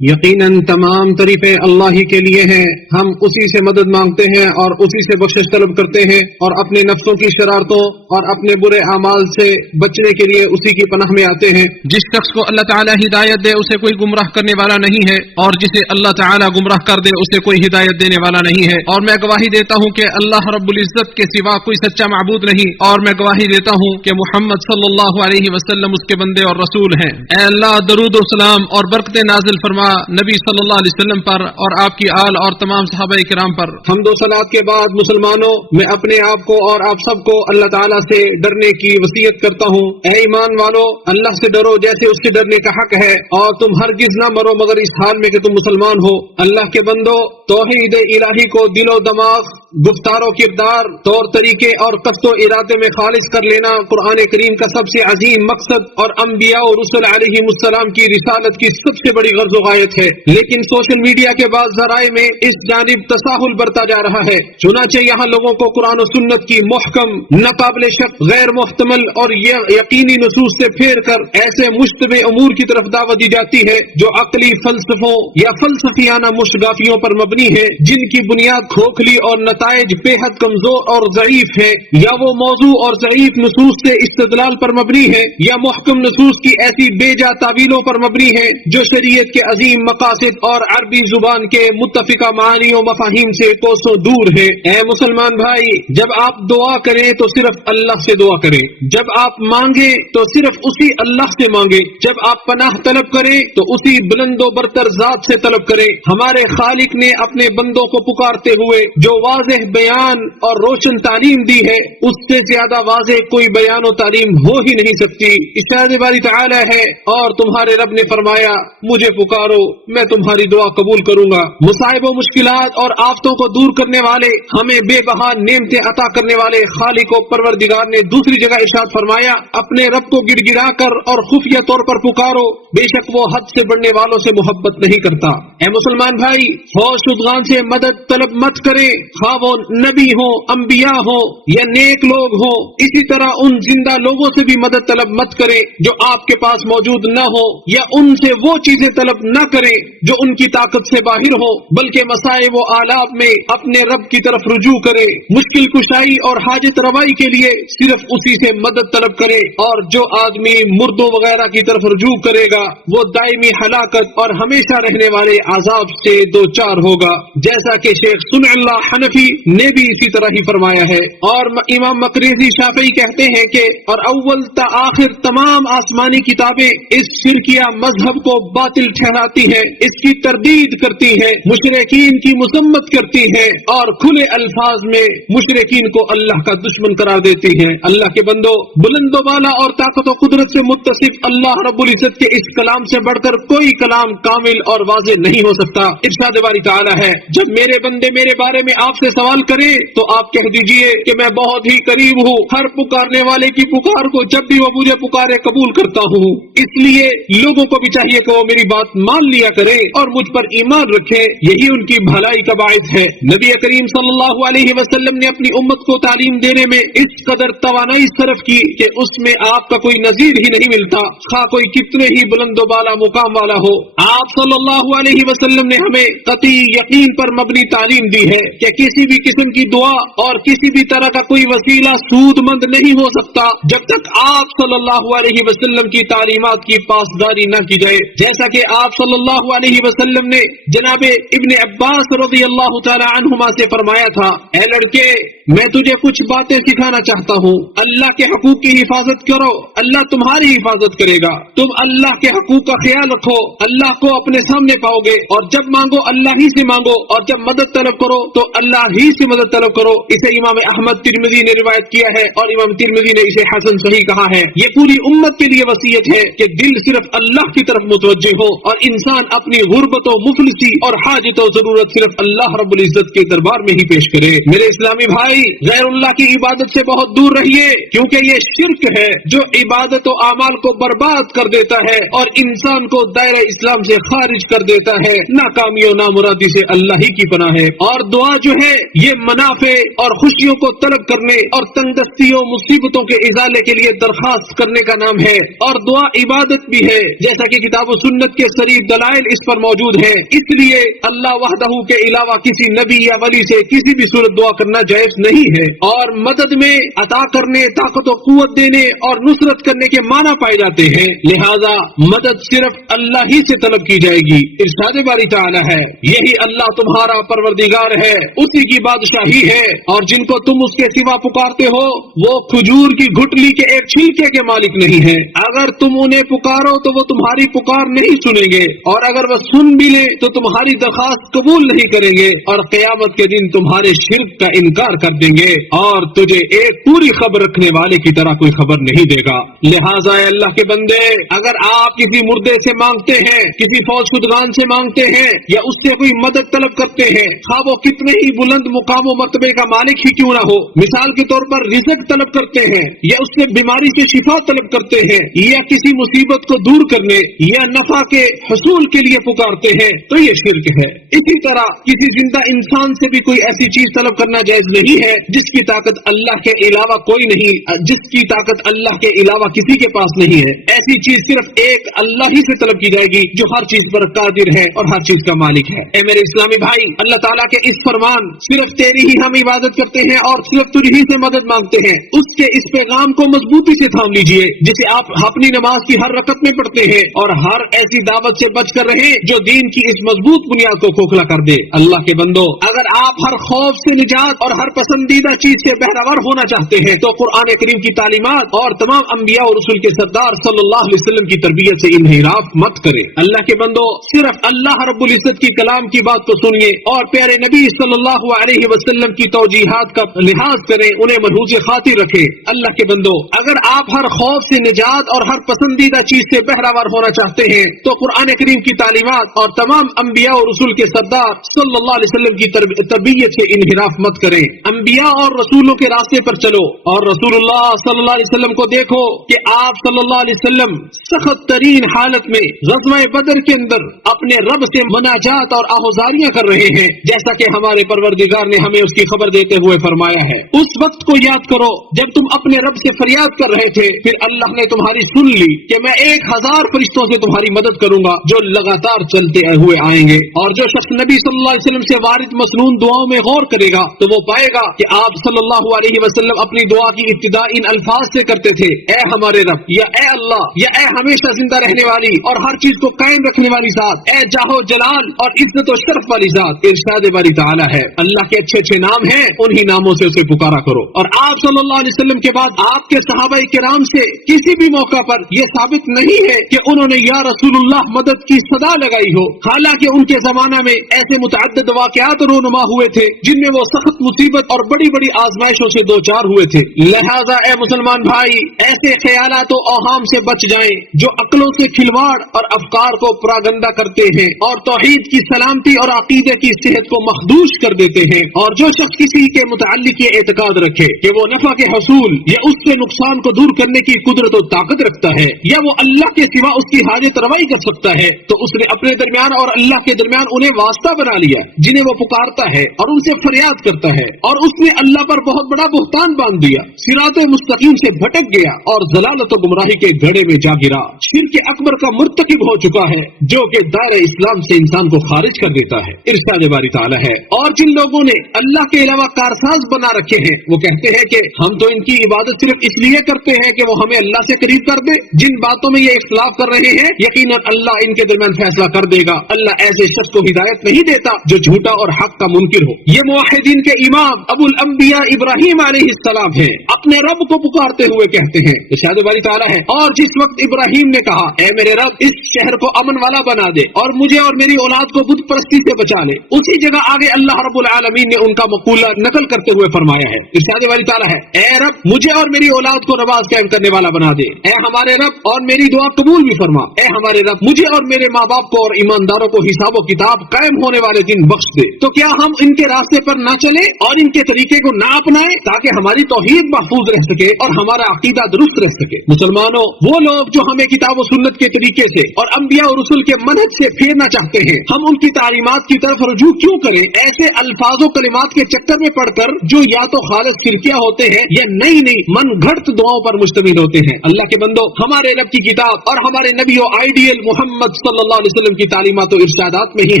یقیناً تمام تعریفیں اللہ ہی کے لیے ہیں، ہم اسی سے مدد مانگتے ہیں اور اسی سے بخشش طلب کرتے ہیں، اور اپنے نفسوں کی شرارتوں اور اپنے برے اعمال سے بچنے کے لیے اسی کی پناہ میں آتے ہیں۔ جس شخص کو اللہ تعالیٰ ہدایت دے اسے کوئی گمراہ کرنے والا نہیں ہے، اور جسے اللہ تعالیٰ گمراہ کر دے اسے کوئی ہدایت دینے والا نہیں ہے۔ اور میں گواہی دیتا ہوں کہ اللہ رب العزت کے سوا کوئی سچا معبود نہیں، اور میں گواہی دیتا ہوں کہ محمد صلی اللہ علیہ وسلم اس کے بندے اور رسول ہیں۔ اے اللہ درود و سلام اور برکتیں نازل فرما نبی صلی اللہ علیہ وسلم پر اور آپ کی آل اور تمام صحابہ کرام پر۔ حمد و صلات کے بعد مسلمانوں، میں اپنے آپ کو اور آپ سب کو اللہ تعالیٰ سے ڈرنے کی وصیت کرتا ہوں۔ اے ایمان والو، اللہ سے ڈرو جیسے اس سے ڈرنے کا حق ہے، اور تم ہرگز نہ مرو مگر اس حال میں کہ تم مسلمان ہو۔ اللہ کے بندو، توحید الہی کو دل و دماغ، گفتار و کردار، طور طریقے اور قصد و ارادے میں خالص کر لینا قرآن کریم کا سب سے عظیم مقصد اور انبیاء و رسل علیہم السلام کی رسالت کی سب سے بڑی غرض و غایت ہے۔ لیکن سوشل میڈیا کے بعض ذرائع میں اس جانب تساہل برتا جا رہا ہے، چنانچہ یہاں لوگوں کو قرآن و سنت کی محکم، ناقابل شک، غیر محتمل اور یقینی نصوص سے پھیر کر ایسے مشتبہ امور کی طرف دعوت دی جاتی ہے جو عقلی فلسفوں یا فلسفیانہ مشگافیوں پر مبنی ہے، جن کی بنیاد کھوکھلی اور نتائج بے حد کمزور اور ضعیف ہے، یا وہ موضوع اور ضعیف نصوص سے استدلال پر مبنی ہے، یا محکم نصوص کی ایسی بے جا تعویلوں پر مبنی ہے جو شریعت کے عظیم مقاصد اور عربی زبان کے متفقہ معانی و مفاہیم سے کوسوں دور ہے۔ اے مسلمان بھائی، جب آپ دعا کریں تو صرف اللہ سے دعا کریں، جب آپ مانگیں تو صرف اسی اللہ سے مانگیں، جب آپ پناہ طلب کریں تو اسی بلند و برتر ذات سے طلب کریں۔ ہمارے خالق نے اپنے بندوں کو پکارتے ہوئے جو واضح بیان اور روشن تعلیم دی ہے، اس سے زیادہ واضح کوئی بیان و تعلیم ہو ہی نہیں سکتی۔ ارشاد باری تعالی ہے، اور تمہارے رب نے فرمایا مجھے پکارو میں تمہاری دعا قبول کروں گا۔ مصائب و مشکلات اور آفتوں کو دور کرنے والے، ہمیں بے بہا نعمتیں عطا کرنے والے خالق و پروردگار نے دوسری جگہ ارشاد فرمایا، اپنے رب کو گڑ گڑا کر اور خفیہ طور پر پکارو، بے شک وہ حد سے بڑھنے والوں سے محبت نہیں کرتا۔ اے مسلمان بھائی، فوج شدغان سے مدد طلب مت کریں، خواہ وہ نبی ہوں، انبیاء ہوں یا نیک لوگ ہوں۔ اسی طرح ان زندہ لوگوں سے بھی مدد طلب مت کریں جو آپ کے پاس موجود نہ ہو، یا ان سے وہ چیزیں طلب نہ کریں جو ان کی طاقت سے باہر ہو، بلکہ مصائب و آلات میں اپنے رب کی طرف رجوع کریں۔ مشکل کشائی اور حاجت روائی کے لیے صرف اسی سے مدد طلب کریں، اور جو آدمی مردوں وغیرہ کی طرف رجوع کرے گا وہ دائمی ہلاکت اور ہمیشہ رہنے والے عذاب سے دوچار ہوگا، جیسا کہ شیخ سنع اللہ حنفی نے بھی اسی طرح ہی فرمایا ہے۔ اور امام مقریزی شافعی کہتے ہیں کہ اور اول تا آخر تمام آسمانی کتابیں اس شرکیہ مذہب کو باطل ٹھہراتی ہیں، اس کی تردید کرتی ہیں، مشرکین کی مذمت کرتی ہیں، اور کھلے الفاظ میں مشرکین کو اللہ کا دشمن قرار دیتی ہیں۔ اللہ کے بندو، بلند و بالا اور طاقت و قدرت سے متصف اللہ رب العزت کے اس کلام سے بڑھ کر کوئی کلام کامل اور واضح نہیں ہو سکتا۔ ارشاد باری تعالی ہے، جب میرے بندے میرے بارے میں آپ سے سوال کریں تو آپ کہہ دیجئے کہ میں بہت ہی قریب ہوں، ہر پکارنے والے کی پکار کو جب بھی وہ مجھے پکارے قبول کرتا ہوں۔ اس لیے لوگوں کو بھی چاہیے کہ وہ میری بات مان لیا کریں اور مجھ پر ایمان رکھیں، یہی ان کی بھلائی کا باعث ہے۔ نبی کریم صلی اللہ علیہ وسلم نے اپنی امت کو تعلیم دینے میں اس قدر توانائی صرف کی کہ اس میں آپ کا کوئی نظیر ہی نہیں ملتا، خواہ کوئی کتنے ہی بلند و بالا مقام والا ہو۔ آپ صلی اللہ علیہ وسلم نے ہمیں قطعی یقین پر مبنی تعلیم دی ہے کہ کسی بھی قسم کی دعا اور کسی بھی طرح کا کوئی وسیلہ سود مند نہیں ہو سکتا جب تک آپ صلی اللہ علیہ وسلم کی تعلیمات کی پاسداری نہ کی جائے۔ جیسا کہ آپ صلی اللہ علیہ وسلم نے جناب ابن عباس رضی اللہ تعالی عنہما سے فرمایا تھا، اے لڑکے، میں تجھے کچھ باتیں سکھانا چاہتا ہوں، اللہ کے حقوق کی حفاظت کرو، اللہ تمہاری حفاظت کرے گا۔ تم اللہ کے حقوق کا خیال رکھو، اللہ کو اپنے سامنے پاؤ گے، اور جب مانگو اللہ ہی سے مانگو، اور جب مدد طلب کرو تو اللہ ہی سے مدد طلب کرو۔ اسے امام احمد ترمذی نے روایت کیا ہے، اور امام ترمذی نے اسے حسن صحیح کہا ہے۔ یہ پوری امت کے لیے وصیت ہے کہ دل صرف اللہ کی طرف متوجہ ہو، اور انسان اپنی غربت و مفلسی اور حاجت و ضرورت صرف اللہ رب العزت کے دربار میں ہی پیش کرے۔ میرے اسلامی بھائی، غیر اللہ کی عبادت سے بہت دور رہیے، کیونکہ یہ شرک ہے جو عبادت و اعمال کو برباد کر دیتا ہے اور انسان کو دائرہ اسلام سے خارج کر دیتا ہے۔ ناکامی و نامرادی سے اللہ ہی کی پناہ ہے۔ اور دعا جو ہے یہ منافع اور خوشیوں کو طلب کرنے اور تنگدستیوں مصیبتوں کے ازالے کے لیے درخواست کرنے کا نام ہے، اور دعا عبادت بھی ہے، جیسا کہ کتاب و سنت کے صریح دلائل اس پر موجود ہیں۔ اس لیے اللہ وحدہ کے علاوہ کسی نبی یا ولی سے کسی بھی صورت دعا کرنا جائز نہیں ہے، اور مدد میں عطا کرنے، طاقت و قوت دینے اور نصرت کرنے کے معنی پائے جاتے ہیں، لہذا مدد صرف اللہ ہی سے طلب کی جائے گی۔ ارشاد باری تعالی ہے، یہی اللہ تمہارا پروردگار ہے، اسی کی بادشاہی ہے، اور جن کو تم اس کے سوا پکارتے ہو وہ کھجور کی گھٹلی کے ایک چھلکے کے مالک نہیں ہے۔ اگر تم انہیں پکارو تو وہ تمہاری پکار نہیں سنیں گے، اور اگر وہ سن بھی لیں تو تمہاری درخواست قبول نہیں کریں گے، اور قیامت کے دن تمہارے شرک کا انکار کر دیں گے، اور تجھے ایک پوری خبر رکھنے والے کی طرح کوئی خبر نہیں دے گا۔ لہٰذا اے اللہ کے بندے، اگر آپ کسی مردے سے مانگتے ہیں، کسی فوج خدگان سے مانگتے ہیں، یا اس سے کوئی مدد طلب کرتے ہیں، خواہ وہ کتنے ہی بلند مقام و مرتبے کا مالک ہی کیوں نہ ہو، مثال کے طور پر رزق طلب کرتے ہیں، یا اس سے بیماری سے شفا طلب کرتے ہیں، یا کسی مصیبت کو دور کرنے یا نفع کے حصول کے لیے پکارتے ہیں، تو یہ شرک ہے۔ اسی طرح کسی زندہ انسان سے بھی کوئی ایسی چیز طلب کرنا جائز نہیں ہے جس کی طاقت اللہ کے علاوہ کوئی نہیں، جس کی طاقت اللہ کے علاوہ کسی کے پاس نہیں ہے۔ ایسی چیز صرف ایک اللہ ہی سے طلب کی جائے گی جو ہر چیز پر قادر ہے اور ہر چیز کا مالک ہے۔ اے میرے اسلامی بھائی، اللہ تعالیٰ کے اس فرمان صرف تیری ہی ہم عبادت کرتے ہیں اور صرف تجھ ہی سے مدد مانگتے ہیں، اس کے اس پیغام کو مضبوطی سے تھام لیجئے جسے آپ اپنی نماز کی ہر رکعت میں پڑھتے ہیں، اور ہر ایسی دعوت سے بچ کر رہیں جو دین کی اس مضبوط بنیاد کو کھوکھلا کر دے۔ اللہ کے بندو، اگر آپ ہر خوف سے نجات اور ہر پسندیدہ چیز سے بہرور ہونا چاہتے ہیں تو قرآن کریم کی تعلیمات اور تمام انبیاء اور رسول کے سردار صلی اللہ علیہ وسلم کی تربیت سے انحراف مت کریں۔ اللہ کے بندو، صرف اللہ رب العزت کی کلام کی بات کو سنیے اور پیارے نبی صلی اللہ علیہ وسلم کی توجیحات کا لحاظ کریں، انہیں منحوس خاطر رکھیں۔ اللہ کے بندو، اگر آپ ہر خوف سے نجات اور ہر پسندیدہ چیز سے بہراور ہونا چاہتے ہیں تو قرآن کریم کی تعلیمات اور تمام انبیاء اور رسول کے سردار صلی اللہ علیہ وسلم کی تربیت سے انحراف مت کریں۔ انبیاء اور رسولوں کے راستے پر چلو، اور رسول اللہ صلی اللہ علیہ وسلم کو دیکھو کہ آپ صلی اللہ علیہ وسلم سخت ترین حالت میں غزوہ بدر کے اندر اپنے رب سے مناجات اور آہوزاریاں کر رہے ہیں، جیسا کہ ہمارے پروردگار نے ہمیں اس کی خبر دیتے ہوئے فرمایا ہے۔ اس وقت کو یاد کرو جب تم اپنے رب سے فریاد کر رہے تھے، پھر اللہ نے تمہاری سن لی کہ میں 1000 فرشتوں سے تمہاری مدد کروں گا جو لگاتار چلتے ہوئے آئیں گے۔ اور جو شخص نبی صلی اللہ علیہ وسلم سے وارد مسنون دعاؤں میں غور کرے گا تو وہ پائے گا کہ آپ صلی اللہ علیہ وسلم اپنی دعا کی ابتدا ان الفاظ سے کرتے تھے: اے ہمارے رب، یا اے اللہ، یا اے ہمیشہ زندہ رہنے والی اور ہر چیز کو قائم رکھنے والی ذات، اے جاہ و جلال اور عزت و شرف والی ذات۔ ارشاد باری تعالی ہے، اللہ کے اچھے اچھے نام ہیں، انہی ناموں سے اسے پکارا کرو۔ اور آپ صلی اللہ علیہ وسلم کے بعد آپ کے صحابہ کرام سے کسی بھی موقع پر یہ ثابت نہیں ہے کہ انہوں نے یا رسول اللہ مدد کی صدا لگائی ہو، حالانکہ ان کے زمانہ میں ایسے متعدد واقعات رونما ہوئے تھے جن میں وہ سخت مصیبت اور بڑی بڑی آزمائشوں سے دوچار ہوئے تھے۔ لہذا اے مسلمان بھائی، ایسے خیالات و اوہام سے بچ جائیں جو عقلوں سے کھلواڑ اور افکار کو پراگندہ کرتے ہیں اور توحید کی سلامتی اور عقیدے کی صحت کو مخدوش کر دیتے ہیں۔ اور جو شخص کسی کے متعلق یہ اعتقاد رکھے کہ وہ نفع کے حصول یا اس سے نقصان کو دور کرنے کی قدرت و طاقت رکھتا ہے، یا وہ اللہ کے سوا اس کی حاجت روائی کر سکتا ہے، تو اس نے اپنے درمیان اور اللہ کے درمیان انہیں واسطہ بنا لیا جنہیں وہ پکارتا ہے اور ان سے فریاد کرتا ہے، اور اس نے اللہ پر بہت بڑا بہتان باندھ دیا، صراط مستقیم سے بھٹک گیا اور ضلالت و گمراہی کے گھڑے میں جا گرا۔ شرک اکبر کا مرتکب ہو چکا ہے جو کہ دائرہ اسلام سے انسان کو خارج کر دیتا ہے۔ ارشاد باری تعالی ہے، اور جن لوگوں نے اللہ کے علاوہ کارساز بنا رکھے ہیں وہ کہتے ہیں کہ ہم تو ان کی عبادت صرف اس لیے کرتے ہیں کہ وہ ہمیں اللہ سے قریب کر دے۔ جن باتوں میں یہ اختلاف کر رہے ہیں یقیناً اللہ ان کے درمیان فیصلہ کر دے گا۔ اللہ ایسے شخص کو ہدایت نہیں دیتا جو جھوٹا اور حق کا منکر ہو۔ یہ موحدین کے امام ابو الانبیاء ابراہیم علیہ السلام ہے، اپنے رب کو پکارتے ہوئے کہتے ہیں، ارشاد باری تعالی ہے، اور جس وقت ابراہیم نے کہا اے میرے رب اس شہر کو امن والا بنا دے اور مجھے اور میری اولاد کو بت پرستی سے بچا لے، اسی جگہ آگے اللہ رب العالمین نے ان کا مقولہ نقل کرتے ہوئے فرمایا ہے، ارشاد باری تعالی ہے، اے رب مجھے اور میری اولاد کو نماز قائم کرنے والا بنا دے، اے ہمارے رب اور میری دعا قبول بھی فرما، اے ہمارے رب مجھے اور میرے ماں باپ کو اور ایمانداروں کو حساب و کتاب قائم ہونے والے دن بخش دے۔ تو کیا ہم ان کے راستے پر نہ چلیں اور ان کے کے طریقے کو نہ اپنائیں تاکہ ہماری توحید محفوظ رہ سکے اور ہمارا عقیدہ درست رہ سکے۔ مسلمانوں، وہ لوگ جو ہمیں کتاب و سنت کے طریقے سے اور انبیاء اور رسول کے منہج سے پھیرنا چاہتے ہیں، ہم ان کی تعلیمات کی طرف رجوع کیوں کریں؟ ایسے الفاظ و کلمات کے چکر میں پڑ کر جو یا تو خالص شرکیہ ہوتے ہیں یا نئی من گھڑت دعاؤں پر مشتمل ہوتے ہیں۔ اللہ کے بندو، ہمارے رب کی کتاب اور ہمارے نبی و آئیڈیل محمد صلی اللہ علیہ وسلم کی تعلیمات و ارشادات میں ہی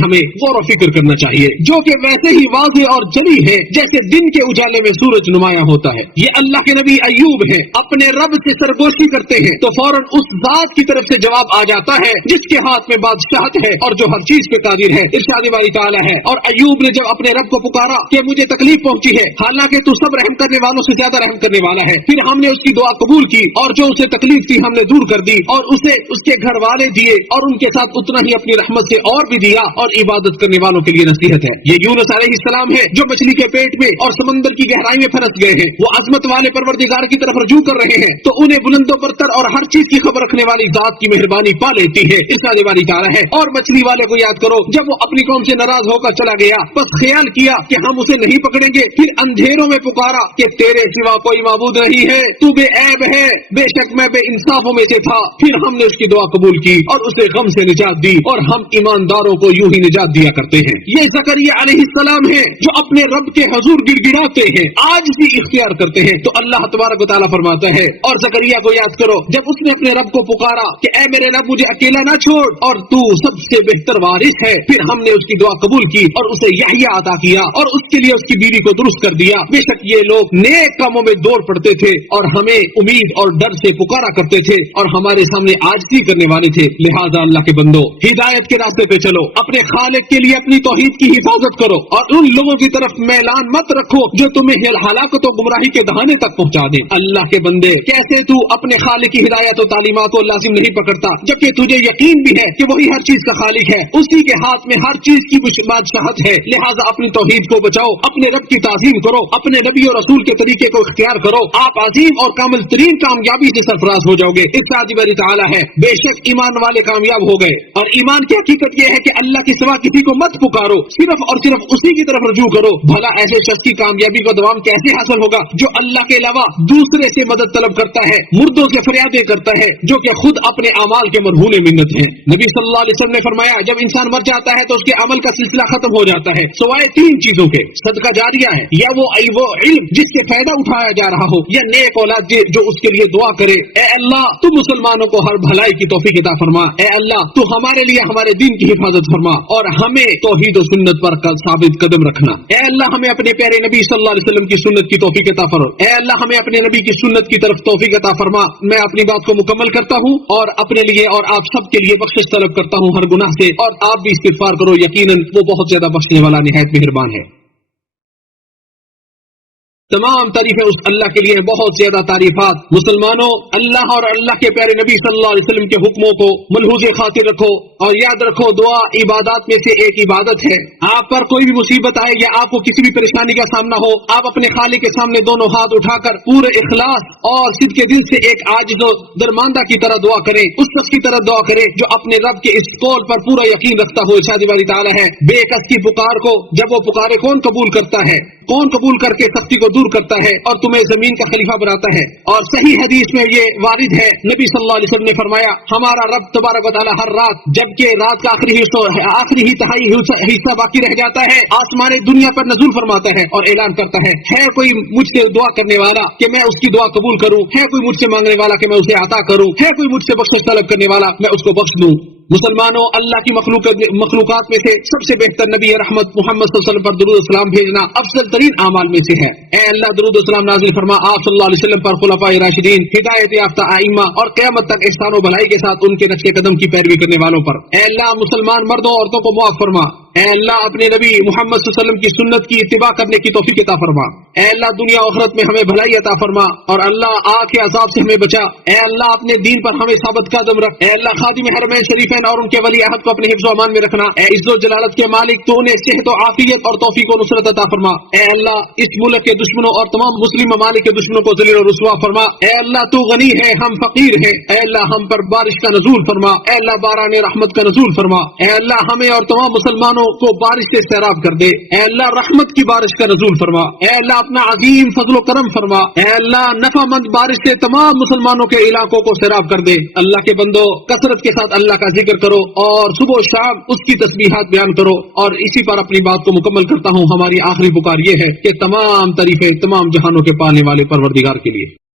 ہمیں غور و فکر کرنا چاہیے، جو کہ ویسے ہی واضح اور جلی ہے جیسے دن کے اجالے میں سورج نمایاں ہوتا ہے۔ یہ اللہ کے نبی ایوب ہیں، اپنے رب سے سرگوشی کرتے ہیں تو فوراً اس ذات کی طرف سے جواب آ جاتا ہے جس کے ہاتھ میں بادشاہت ہے اور جو ہر چیز پہ قادر ہے۔ ارشاد باری تعالیٰ ہے، اور ایوب نے جب اپنے رب کو پکارا کہ مجھے تکلیف پہنچی ہے، حالانکہ تو سب رحم کرنے والوں سے زیادہ رحم کرنے والا ہے، پھر ہم نے اس کی دعا قبول کی اور جو اسے تکلیف تھی ہم نے دور کر دی اور اسے اس کے گھر والے دیے اور ان کے ساتھ اتنا ہی اپنی رحمت سے اور بھی دیا، اور عبادت کرنے والوں کے لیے نصیحت ہے۔ یہ یونس علیہ السلام ہے جو مچھلی کے پیٹ میں اور سمندر کی گہرائی میں پھنس گئے ہیں، وہ عظمت والے پروردگار کی طرف رجوع کر رہے ہیں تو انہیں بلند و برتر اور ہر چیز کی خبر رکھنے والی ذات کی مہربانی پا لیتی ہے۔ ارشاد باری تعالیٰ ہے، اور مچھلی والے کو یاد کرو جب وہ اپنی قوم سے ناراض ہو کر چلا گیا، بس خیال کیا کہ ہم اسے نہیں پکڑیں گے، پھر اندھیروں میں پکارا کہ تیرے سوا کوئی معبود نہیں ہے، تو بے عیب ہے، بے شک میں بے انصافوں میں سے تھا، پھر ہم نے اس کی دعا قبول کی اور اسے غم سے نجات دی، اور ہم ایمانداروں کو یوں ہی نجات دیا کرتے ہیں۔ یہ زکریا علیہ السلام ہے جو اپنے رب کے حضور گڑ گڑاتے ہیں، آج بھی اختیار کرتے ہیں، تو اللہ تبارک و تعالیٰ فرماتا ہے، اور زکریا کو یاد کرو جب اس نے اپنے رب کو پکارا کہ اے میرے رب مجھے اکیلا نہ چھوڑ اور تو سب سے بہتر وارث ہے، پھر ہم نے اس کی دعا قبول کی اور اسے یحییٰ عطا کیا اور اس کے لیے اس کی بیوی کو درست کر دیا۔ بے شک یہ لوگ نیک کاموں میں دوڑ پڑتے تھے اور ہمیں امید اور ڈر سے پکارا کرتے تھے اور ہمارے سامنے عاجزی کرنے والے تھے۔ لہذا اللہ کے بندو، ہدایت کے راستے پہ چلو، اپنے خالق کے لیے اپنی توحید کی حفاظت کرو اور ان لوگوں کی طرف میلان مت رکھو جو تمہیں ہلاکت و گمراہی کے دہانے تک پہنچا دیں۔ اللہ کے بندے، کیسے تو اپنے خالق کی ہدایت و تعلیمات کو لازم نہیں پکڑتا جبکہ تجھے یقین بھی ہے کہ وہی ہر چیز کا خالق ہے، اسی کے ہاتھ میں ہر چیز کی بادشاہت ہے۔ لہٰذا اپنی توحید کو بچاؤ، اپنے رب کی تعظیم کرو، اپنے نبی اور رسول کے طریقے کو اختیار کرو، آپ عظیم اور کامل ترین کامیابی سے سرفراز ہو جاؤ گے۔ ارشاد باری تعالیٰ ہے، بے شک ایمان والے کامیاب ہو گئے، اور ایمان کی حقیقت یہ ہے کہ اللہ کے سوا کسی کو مت پکارو، صرف اور صرف اسی کی طرف رجوع کرو۔ بھلا ایسے شخص کی کامیابی کا دوام کیسے حاصل ہوگا جو اللہ کے علاوہ دوسرے سے مدد طلب کرتا ہے، مردوں سے فریادیں کرتا ہے، جو کہ خود اپنے اعمال کے مرہون منت ہیں۔ نبی صلی اللہ علیہ وسلم نے فرمایا، جب انسان مر جاتا ہے تو اس کے عمل کا سلسلہ ختم ہو جاتا ہے سوائے تین چیزوں کے: صدقہ جاریہ ہے، یا وہ علم جس سے فائدہ اٹھایا جا رہا ہو، یا نیک اولاد جو اس کے لیے دعا کرے۔ اے اللہ، تو مسلمانوں کو ہر بھلائی کی توفیق عطا فرما۔ اے اللہ، تو ہمارے لیے ہمارے دین کی حفاظت فرما اور ہمیں توحید و سنت پر ثابت قدم رکھنا۔ اے اللہ، ہمیں اپنے پیارے نبی صلی اللہ علیہ وسلم کی سنت کی توفیق عطا فرما۔ اے اللہ، ہمیں اپنے نبی کی سنت کی طرف توفیق عطا فرما۔ میں اپنی بات کو مکمل کرتا ہوں اور اپنے لیے اور آپ سب کے لیے بخشش طلب کرتا ہوں ہر گناہ سے، اور آپ بھی استغفار کرو، یقیناً وہ بہت زیادہ بخشنے والا نہایت مہربان ہے۔ تمام تعریفیں اس اللہ کے لیے، بہت زیادہ تعریفات۔ مسلمانوں، اللہ اور اللہ کے پیارے نبی صلی اللہ علیہ وسلم کے حکموں کو ملحوظ خاطر رکھو اور یاد رکھو، دعا عبادات میں سے ایک عبادت ہے۔ آپ پر کوئی بھی مصیبت آئے یا آپ کو کسی بھی پریشانی کا سامنا ہو، آپ اپنے خالق کے سامنے دونوں ہاتھ اٹھا کر پورے اخلاص اور صدق کے دل سے ایک عاجز و درماندہ کی طرح دعا کریں، اس شخص کی طرح دعا کریں جو اپنے رب کے اس قول پر پورا یقین رکھتا ہو۔ ارشاد باری تعالیٰ ہے، بے کس کی پکار کو جب وہ پکارے کون قبول کرتا ہے؟ کون قبول کر کے سختی کو دور کرتا ہے اور تمہیں زمین کا خلیفہ بناتا ہے؟ اور صحیح حدیث میں یہ وارد ہے، نبی صلی اللہ علیہ وسلم نے فرمایا، ہمارا رب تبارک و تعالی ہر رات جبکہ رات کا آخری ہی تہائی حصہ باقی رہ جاتا ہے، آسمان دنیا پر نزول فرماتا ہے اور اعلان کرتا ہے کوئی مجھ سے دعا کرنے والا کہ میں اس کی دعا قبول کروں، ہے کوئی مجھ سے مانگنے والا کہ میں اسے عطا کروں، ہے کوئی مجھ سے بخشش طلب کرنے والا میں اس کو بخش دوں۔ مسلمانوں، اللہ کی مخلوقات میں سے سب سے بہتر نبی رحمت محمد صلی اللہ علیہ وسلم پر درود و سلام بھیجنا افضل ترین اعمال میں سے ہے۔ اے اللہ، درود و سلام نازل فرما آپ صلی اللہ علیہ وسلم پر، خلفائے راشدین، ہدایت یافتہ ائمہ اور قیامت تک احسان و بھلائی کے ساتھ ان کے نقش قدم کی پیروی کرنے والوں پر۔ اے اللہ، مسلمان مردوں عورتوں کو معاف فرما۔ اے اللہ، اپنے نبی محمد صلی اللہ علیہ وسلم کی سنت کی اتباع کرنے کی توفیق عطا فرما۔ اے اللہ، دنیا و آخرت میں ہمیں بھلائی عطا فرما، اور اللہ آگ کے عذاب سے ہمیں بچا۔ اے اللہ، اپنے دین پر ہمیں ثابت قدم رکھ۔ اے اللہ، خادم حرمین شریفین اور ان کے ولی عہد کو اپنے حفظ و امان میں رکھنا۔ اے عز و جلالت کے مالک، تو انہیں صحت و عافیت اور توفیق و نصرت عطا فرما۔ اے اللہ، اس ملک کے دشمنوں اور تمام مسلم ممالک کے دشمنوں کو ذلیل و رسوا فرما۔ اے اللہ، تو غنی ہے، ہم فقیر ہیں۔ اے اللہ، ہم پر بارش کا نزول فرما۔ اے اللہ، باران رحمت کا نزول فرما۔ اے اللہ، ہمیں اور تمام مسلمانوں مسلمانوں کو بارش سے سیراب کر دے۔ اے اللہ رحمت کی بارش کا نزول فرما۔ اے اللہ اپنا عظیم فضل و کرم فرما۔ اے اللہ نفع مند بارش سے تمام مسلمانوں کے علاقوں کو سیراب کر دے۔ اللہ کے بندو کثرت کے ساتھ اللہ کا ذکر کرو اور صبح و شام اس کی تسبیحات بیان کرو، اور اسی پر اپنی بات کو مکمل کرتا ہوں۔ ہماری آخری پکار یہ ہے کہ تمام تعریفیں تمام جہانوں کے پالنے والے پروردگار کے لیے۔